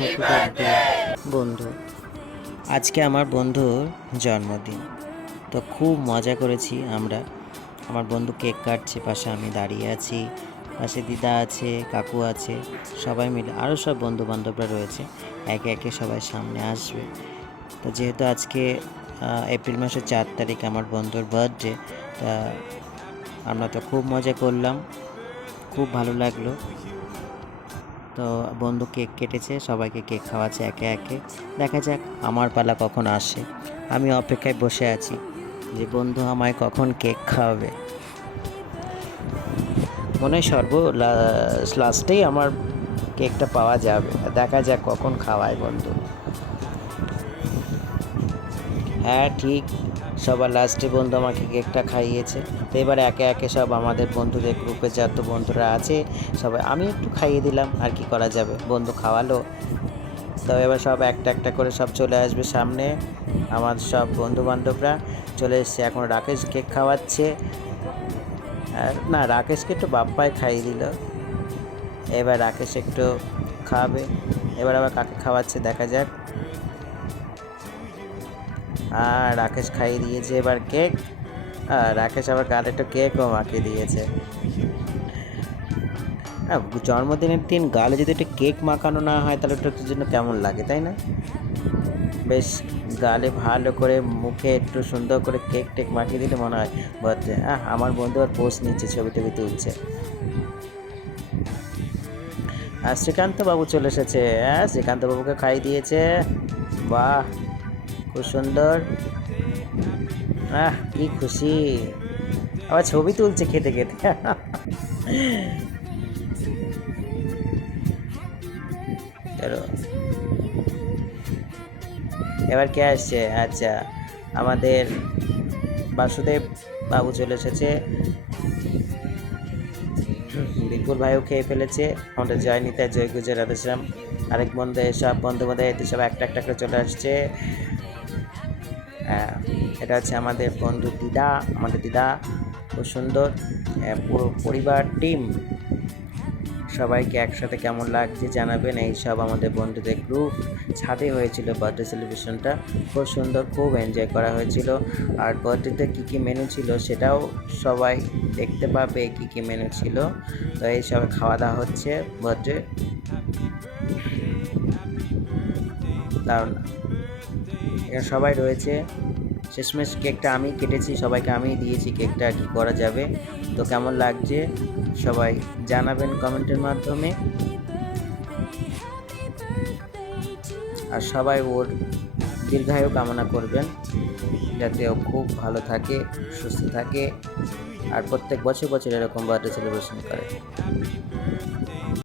Happy birthday বন্ধু। আজকে আমার বন্ধুর জন্মদিন, তো খুব মজা করেছি আমরা। আমার বন্ধু কেক কাটছে, পাশে আমি দাঁড়িয়ে আছি, পাশে দিদা আছে, কাকু আছে, সবাই মিলে আরও সব বন্ধু বান্ধবরা রয়েছে। একে একে সবাই সামনে আসবে। তো যেহেতু আজকে এপ্রিল মাসের 4 তারিখ আমার বন্ধুর বার্থডে, তা আমরা তো খুব মজা করলাম, খুব ভালো লাগলো। তো বন্ধু কেক কেটেছে, সবাইকে কেক খাওয়াচ্ছে একে একে। দেখা যাক আমার পালা কখন আসে। আমি অপেক্ষায় বসে আছি যে বন্ধু আমায় কখন কেক খাওয়াবে। মনে হয় লাস্টেই আমার কেকটা পাওয়া যাবে। দেখা যাক কখন খাওয়ায় বন্ধু। হ্যাঁ ঠিক, সবার লাস্টে বন্ধু আমাকে কেকটা খাইয়েছে। তো এবার একে একে সব আমাদের বন্ধুদের গ্রুপে যত বন্ধুরা আছে সবাই, আমি একটু খাইয়ে দিলাম, আর কি করা যাবে, বন্ধু খাওয়ালো। তো এবার সব একটা একটা করে সব চলে আসবে সামনে। আমার সব বন্ধু বান্ধবরা চলে এসছে। এখন রাকেশ কেক খাওয়াচ্ছে। আর না, রাকেশকে একটু বাপ্পাই খাইয়ে দিল। এবার রাকেশ একটু খাওয়াবে। এবার আবার কাকে খাওয়াচ্ছে দেখা যাক। আর রাকেশ খাইয়ে দিয়েছে এবার কেক। আর রাকেশ আবার গালে একটু কেকও মাখিয়ে দিয়েছে। জন্মদিনের দিন গালে যদি একটু কেক মাখানো না হয় তাহলে একটু জন্য কেমন লাগে, তাই না? বেশ গালে ভালো করে, মুখে একটু সুন্দর করে কেক টেক মাখিয়ে দিলে মনে হয় বার্থডে। আমার বন্ধু আর পোস্ট নিচ্ছে, ছবি টবি তুলছে। আর শ্রীকান্ত বাবু চলে এসেছে। শ্রীকান্ত বাবুকে খাইয়ে দিয়েছে। বাহ, খুব সুন্দর। কি খুশি, আবার ছবি তুলছে খেতে খেতে। চলো, এবার কে আসছে? আচ্ছা, আমাদের বাসুদেব বাবু চলে এসেছে। বিপুল ভাইও খেয়ে ফেলেছে। আমাদের জয় নিতাই, জয় গুজর, রাধেশ্যাম। আরেক বন্ধু, এসব বন্ধু বান্ধব এতে সব একটা একটা করে চলে আসছে। এটা হচ্ছে আমাদের বন্ধু দিদা, আমাদের দিদা খুব সুন্দর। পুরো পরিবার টিম, সবাইকে একসাথে কেমন লাগছে জানাবেন। এই সব আমাদের বন্ধুদের গ্রুপ। ছাদে হয়েছিল বার্থডে সেলিব্রেশনটা, খুব সুন্দর, খুব এনজয় করা হয়েছিল। আর বার্থডেতে কী কী মেনু ছিল সেটাও সবাই দেখতে পাবে, কী কী মেনু ছিল। তো এই সব খাওয়া দাওয়া হচ্ছে বার্থডে। দারুণ, এখানে সবাই রয়েছে। শেষমেশ কেকটা আমি কেটেছি, সবাইকে আমি দিয়েছি কেকটা। কি করা যাবে, তো কেমন লাগছে সবাই জানাবেন কমেন্টের মাধ্যমে। আর সবাই ওর দীর্ঘায়ু কামনা করবেন, যাতে ও খুব ভালো থাকে, সুস্থ থাকে, আর প্রত্যেক বছর বছর এরকম বার্থডে সেলিব্রেশন করে।